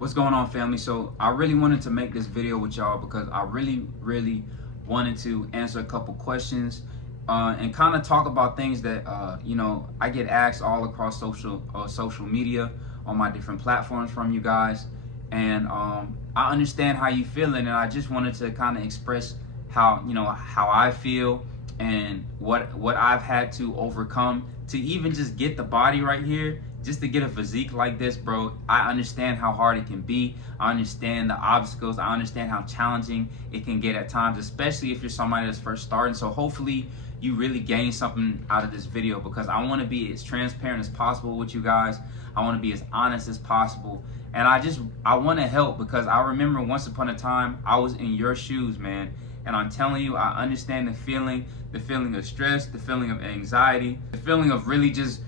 What's going on, family? So I really wanted to make this video with y'all because I really wanted to answer a couple questions and kind of talk about things that I get asked all across social media on my different platforms from you guys. And I understand how you feeling, and I just wanted to kind of express how I feel and what I've had to overcome to even just get the body right here, just to get a physique like this, bro. I understand how hard it can be. I understand the obstacles. I understand how challenging it can get at times, especially if you're somebody that's first starting. So hopefully you really gain something out of this video, because I want to be as transparent as possible with you guys. I want to be as honest as possible. And I want to help, because I remember once upon a time I was in your shoes, man. And I'm telling you, I understand the feeling of stress, the feeling of anxiety, the feeling of really just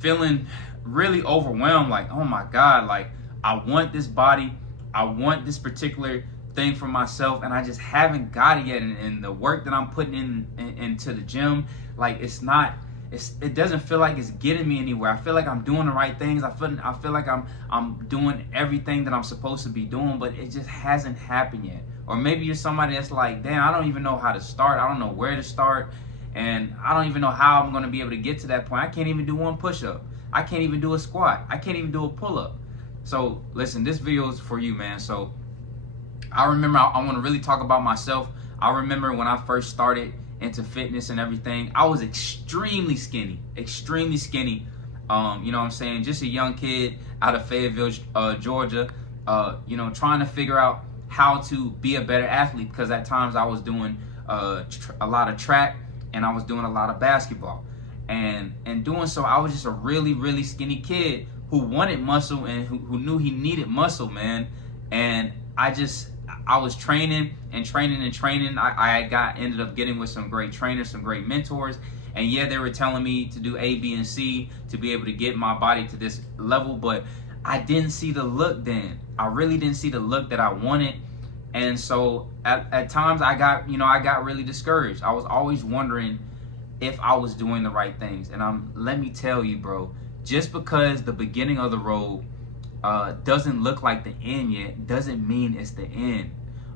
feeling really overwhelmed. Like, oh my God, like I want this body, I want this particular thing for myself, and I just haven't got it yet. And the work that I'm putting into the gym, like it doesn't feel like it's getting me anywhere. I feel like I'm doing the right things. I feel like I'm doing everything that I'm supposed to be doing, but it just hasn't happened yet. Or maybe you're somebody that's like, damn, I don't even know how to start. I don't know where to start. And I don't even know how I'm going to be able to get to that point. I can't even do one push-up. I can't even do a squat. I can't even do a pull-up. So listen, this video is for you, man. So I remember, I want to really talk about myself. I remember when I first started into fitness and everything, I was extremely skinny. You know what I'm saying? Just a young kid out of Fayetteville, Georgia, trying to figure out how to be a better athlete, because at times I was doing a lot of track, and I was doing a lot of basketball. And in doing so, I was just a really skinny kid who wanted muscle and who knew he needed muscle, man. And I was training. I ended up getting with some great trainers, some great mentors. And yeah, they were telling me to do A, B, and C to be able to get my body to this level, but I didn't see the look then. I really didn't see the look that I wanted. And so at times I got really discouraged. I was always wondering if I was doing the right things. And let me tell you, bro, just because the beginning of the road doesn't look like the end yet, doesn't mean it's the end.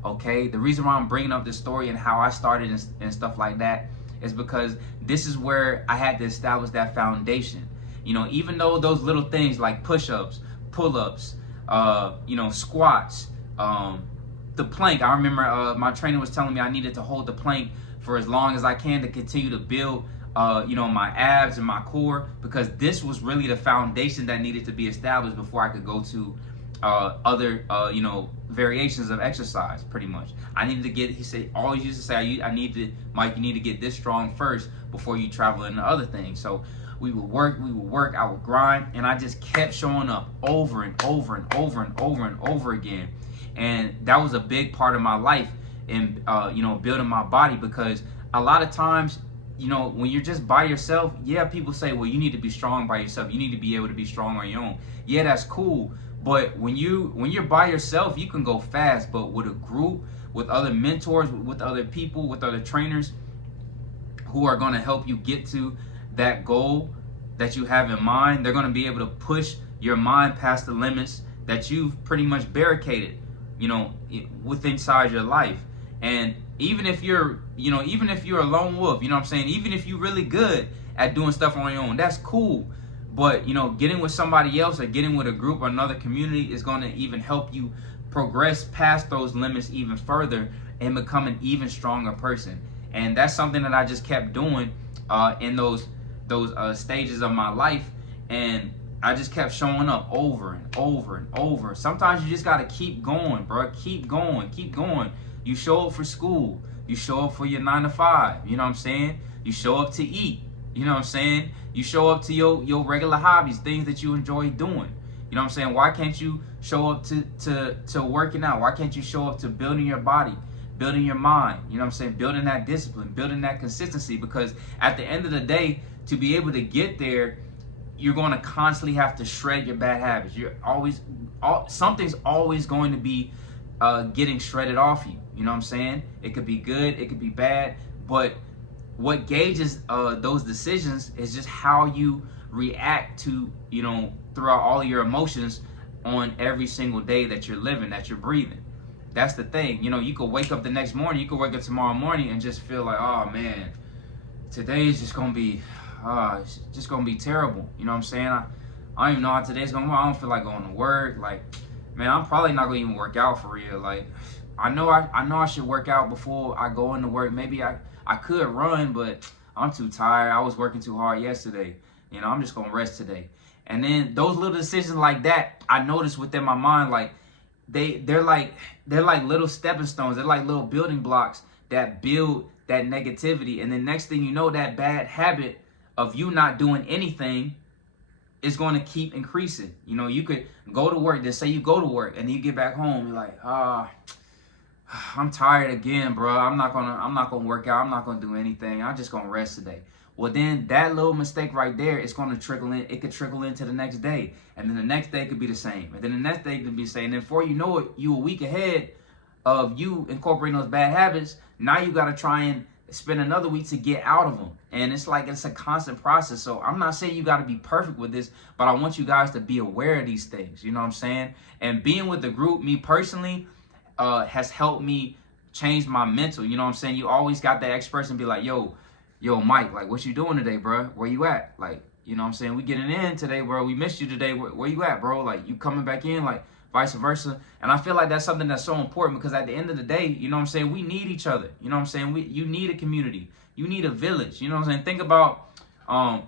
Okay? The reason why I'm bringing up this story and how I started and stuff like that is because this is where I had to establish that foundation. Even though those little things like push-ups, pull-ups, squats, the plank. I remember my trainer was telling me I needed to hold the plank for as long as I can to continue to build my abs and my core, because this was really the foundation that needed to be established before I could go to other variations of exercise. Pretty much I needed to get, he said, always used to say, Mike, you need to get this strong first before you travel into other things. So we would work, I would grind, and I just kept showing up over and over again. And that was a big part of my life in building my body, because a lot of times, when you're just by yourself, yeah, people say, well, you need to be strong by yourself. You need to be able to be strong on your own. Yeah, that's cool. But when you're by yourself, you can go fast. But with a group, with other mentors, with other people, with other trainers who are going to help you get to that goal that you have in mind, they're going to be able to push your mind past the limits that you've pretty much barricaded, with inside your life. And even if you're a lone wolf, you know what I'm saying? Even if you're really good at doing stuff on your own, that's cool. But, getting with somebody else or getting with a group or another community is going to even help you progress past those limits even further and become an even stronger person. And that's something that I just kept doing in those stages of my life. And I just kept showing up over and over. Sometimes you just got to keep going, bro. Keep going. You show up for school. You show up for your 9 to 5. You know what I'm saying? You show up to eat. You know what I'm saying? You show up to your regular hobbies, things that you enjoy doing. You know what I'm saying? Why can't you show up to working out? Why can't you show up to building your body, building your mind? You know what I'm saying? Building that discipline, building that consistency. Because at the end of the day, to be able to get there, you're going to constantly have to shred your bad habits. Something's always going to be getting shredded off you. You know what I'm saying? It could be good, it could be bad, but what gauges those decisions is just how you react to, throughout all of your emotions on every single day that you're living, that you're breathing. That's the thing. You know, you could wake up the next morning, you could wake up tomorrow morning and just feel like, oh man, today is just gonna be it's just gonna be terrible. You know what I'm saying? I don't even know how today's gonna go. I don't feel like going to work. Like, man, I'm probably not gonna even work out for real. Like, I know I should work out before I go into work. Maybe I could run, but I'm too tired. I was working too hard yesterday. You know, I'm just gonna rest today. And then those little decisions like that, I noticed within my mind, like they're like little stepping stones. They're like little building blocks that build that negativity. And then next thing you know, that bad habit of you not doing anything is going to keep increasing. You know, you could go to work. Just say you go to work and you get back home. You're like, I'm tired again, bro. I'm not gonna work out. I'm not gonna do anything. I'm just gonna rest today. Well, then that little mistake right there is going to trickle in. It could trickle into the next day. And then the next day could be the same. And then the next day could be the same. And then before you know it, you a week ahead of you incorporating those bad habits. Now you got to try and spend another week to get out of them. And it's like it's a constant process. So I'm not saying you got to be perfect with this, but I want you guys to be aware of these things. You know what I'm saying? And being with the group, me personally, has helped me change my mental. You know what I'm saying? You always got that ex person be like, yo, Mike, like, what you doing today, bro? Where you at? Like, you know what I'm saying? We getting in today, bro. We missed you today. Where you at, bro? Like, you coming back in, like, vice versa. And I feel like that's something that's so important because at the end of the day, you know what I'm saying? We need each other. You know what I'm saying? You need a community. You need a village. You know what I'm saying? Think about a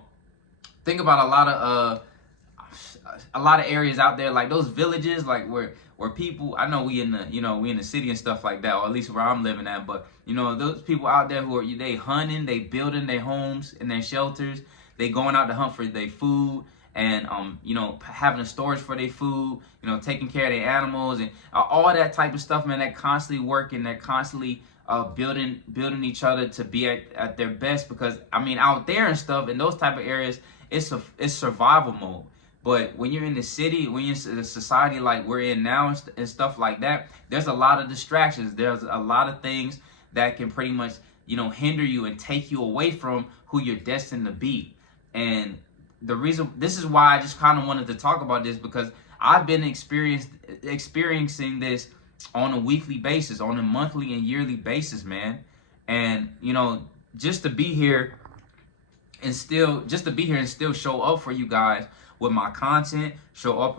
lot of areas out there, like those villages, like where people, I know we in the city and stuff like that, or at least where I'm living at, but you know, those people out there who are, they hunting, they building their homes and their shelters, they going out to hunt for their food, and you know, having a storage for their food, you know, taking care of their animals and all that type of stuff, man. They're constantly working, they're constantly building each other to be at their best, because I mean, out there and stuff in those type of areas, it's survival mode. But when you're in the city, when you're in a society like we're in now and stuff like that, there's a lot of distractions. There's a lot of things that can pretty much, you know, hinder you and take you away from who you're destined to be. And the reason, this is why I just kind of wanted to talk about this, because I've been experiencing this on a weekly basis, on a monthly and yearly basis, man. And, you know, just to be here and still show up for you guys with my content, show up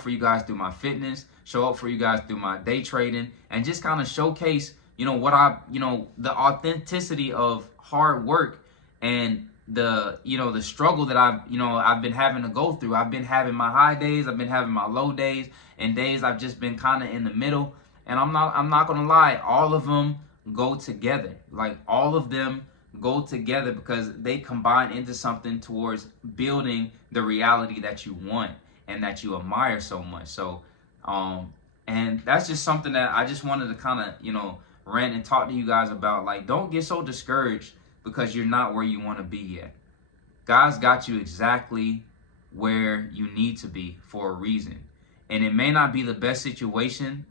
for you guys through my fitness, show up for you guys through my day trading, and just kind of showcase, you know, the authenticity of hard work and the struggle that I've been having to go through. I've been having my high days, I've been having my low days, and days I've just been kind of in the middle. And I'm not gonna lie, all of them go together. Like, all of them go together because they combine into something towards building the reality that you want and that you admire so much. So and that's just something that I just wanted to kind of, you know, rant and talk to you guys about. Like, don't get so discouraged because you're not where you want to be yet. God's got you exactly where you need to be for a reason. And it may not be the best situation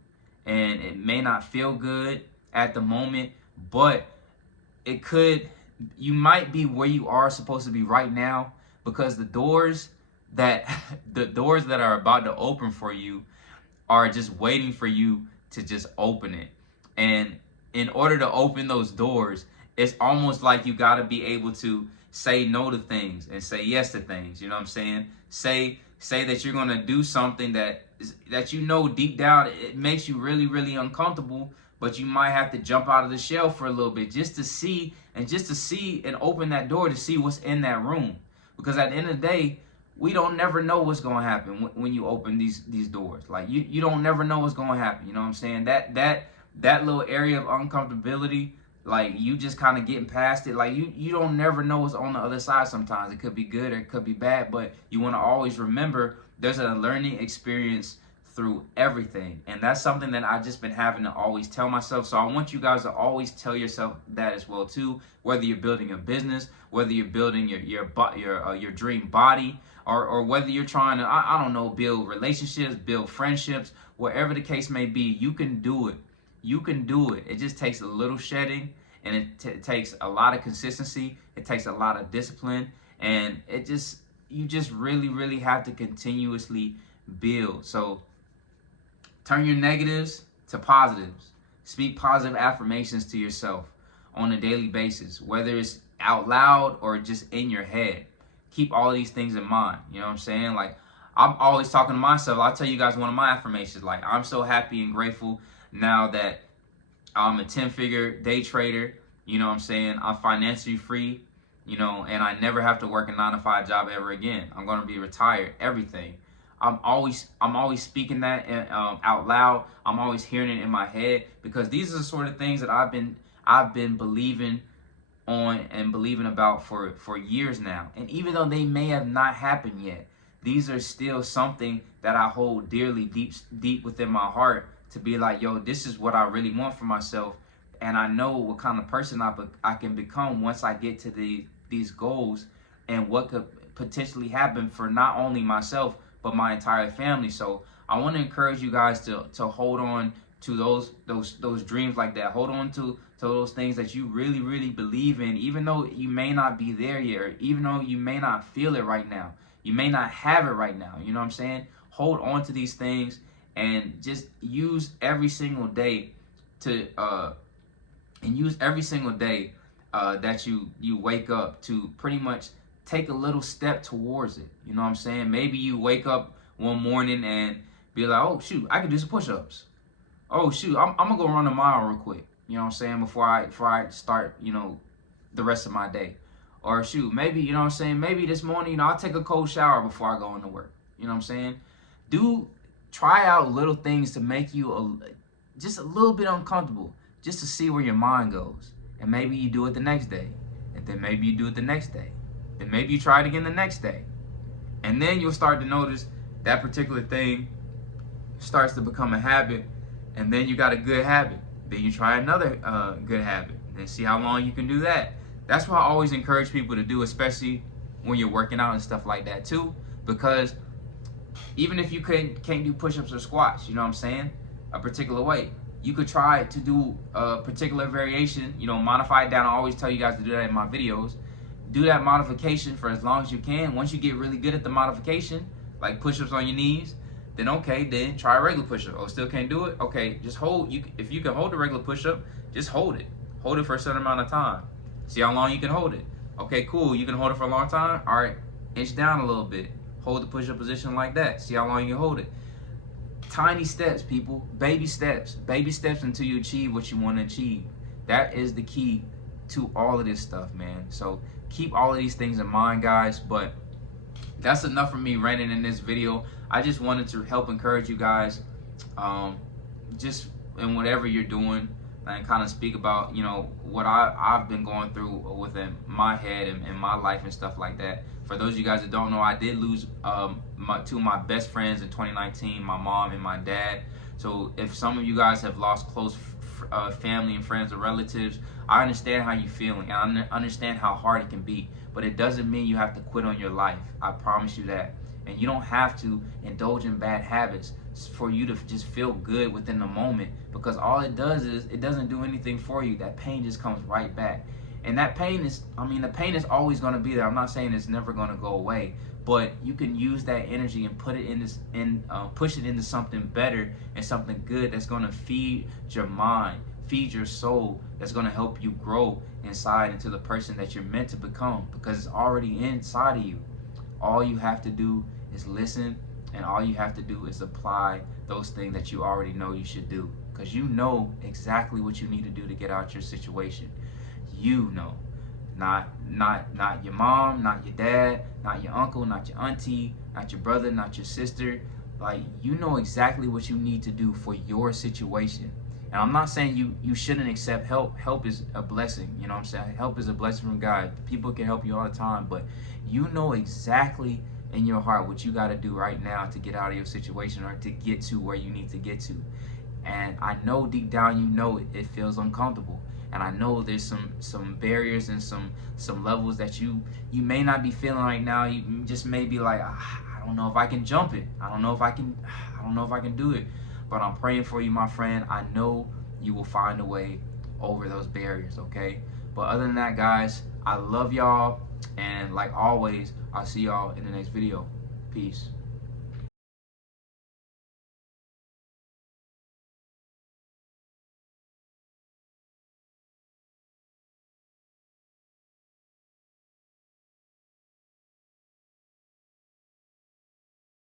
and it may not feel good at the moment, but you might be where you are supposed to be right now, because the doors that are about to open for you are just waiting for you to just open it. And in order to open those doors, it's almost like you got to be able to say no to things and say yes to things. You know what I'm saying? Say that you're going to do something that you know deep down it makes you really, really uncomfortable, but you might have to jump out of the shell for a little bit just to see and open that door to see what's in that room. Because at the end of the day, we don't never know what's going to happen when you open these doors. Like, you don't never know what's going to happen. You know what I'm saying? That little area of uncomfortability, like, you just kind of getting past it. Like, you don't never know what's on the other side sometimes. It could be good or it could be bad, but you want to always remember there's a learning experience through everything. And that's something that I've just been having to always tell myself. So I want you guys to always tell yourself that as well too, whether you're building a business, whether you're building your dream body, or whether you're trying to, I don't know, build relationships, build friendships, whatever the case may be. You can do it. You can do it. It just takes a little shedding, and it takes a lot of consistency. It takes a lot of discipline, and you just really, really have to continuously build. So turn your negatives to positives. Speak positive affirmations to yourself on a daily basis, whether it's out loud or just in your head. Keep all of these things in mind. You know what I'm saying? Like, I'm always talking to myself. I'll tell you guys one of my affirmations. Like, I'm so happy and grateful now that I'm a 10-figure day trader. You know what I'm saying? I'm financially free, you know, and I never have to work a 9-to-5 job ever again. I'm going to be retired, everything. I'm always speaking that out loud. I'm always hearing it in my head, because these are the sort of things that I've been believing on and believing about for years now. And even though they may have not happened yet, these are still something that I hold dearly, deep within my heart, to be like, yo, this is what I really want for myself. And I know what kind of person I can become once I get to these goals, and what could potentially happen for not only myself, but my entire family. So I want to encourage you guys to hold on to those dreams like that. Hold on to those things that you really, really believe in, even though you may not be there yet, or even though you may not feel it right now. You may not have it right now. You know what I'm saying? Hold on to these things, and just use every single day that you wake up to pretty much take a little step towards it. You know what I'm saying? Maybe you wake up one morning and be like, oh shoot, I can do some push-ups. Oh shoot, I'm gonna go run a mile real quick. You know what I'm saying? Before I start, you know, the rest of my day. Or shoot, maybe, you know what I'm saying, maybe this morning, you know, I'll take a cold shower before I go into work. You know what I'm saying? Try out little things to make you just a little bit uncomfortable, just to see where your mind goes. And maybe you do it the next day. And then maybe you do it the next day. Then maybe you try it again the next day. And then you'll start to notice that particular thing starts to become a habit. And then you got a good habit. Then you try another good habit. And see how long you can do that. That's what I always encourage people to do, especially when you're working out and stuff like that too. Because even if you can't do push-ups or squats, you know what I'm saying, a particular way, you could try to do a particular variation, you know, modify it down. I always tell you guys to do that in my videos. Do that modification for as long as you can. Once you get really good at the modification, like push-ups on your knees, then okay, then try a regular push-up. Oh, still can't do it? Okay, just hold. If you can hold the regular push-up, just hold it. Hold it for a certain amount of time. See how long you can hold it. Okay, cool. You can hold it for a long time. All right, inch down a little bit. Hold the push-up position like that. See how long you can hold it. Tiny steps, people. Baby steps. Baby steps until you achieve what you want to achieve. That is the key to all of this stuff, man. So keep all of these things in mind, guys. But that's enough for me ranting in this video. I just wanted to help encourage you guys, just in whatever you're doing, and kind of speak about, you know, what I've been going through within my head and my life and stuff like that. For those of you guys that don't know, I did lose two of my best friends in 2019, my mom and my dad. So if some of you guys have lost close family and friends or relatives, I understand how you're feeling, and I understand how hard it can be. But it doesn't mean you have to quit on your life. I promise you that. And you don't have to indulge in bad habits for you to just feel good within the moment, because all it does is it doesn't do anything for you. That pain just comes right back. And that pain is, the pain is always going to be there. I'm not saying it's never going to go away, but you can use that energy and put it push it into something better and something good that's going to feed your mind, feed your soul, that's going to help you grow inside into the person that you're meant to become, because it's already inside of you. All you have to do is listen, and all you have to do is apply those things that you already know you should do, because you know exactly what you need to do to get out your situation. You know, not your mom, not your dad, not your uncle, not your auntie, not your brother, not your sister. Like, you know exactly what you need to do for your situation. And I'm not saying you shouldn't accept help. Help is a blessing, you know what I'm saying? Help is a blessing from God. People can help you all the time, but you know exactly in your heart what you got to do right now to get out of your situation, or to get to where you need to get to. And I know deep down you know it feels uncomfortable. And I know there's some barriers and some levels that you may not be feeling right now. You just may be like, I don't know if I can jump it. I don't know if I can do it. But I'm praying for you, my friend. I know you will find a way over those barriers, okay? But other than that, guys, I love y'all. And like always, I'll see y'all in the next video. Peace.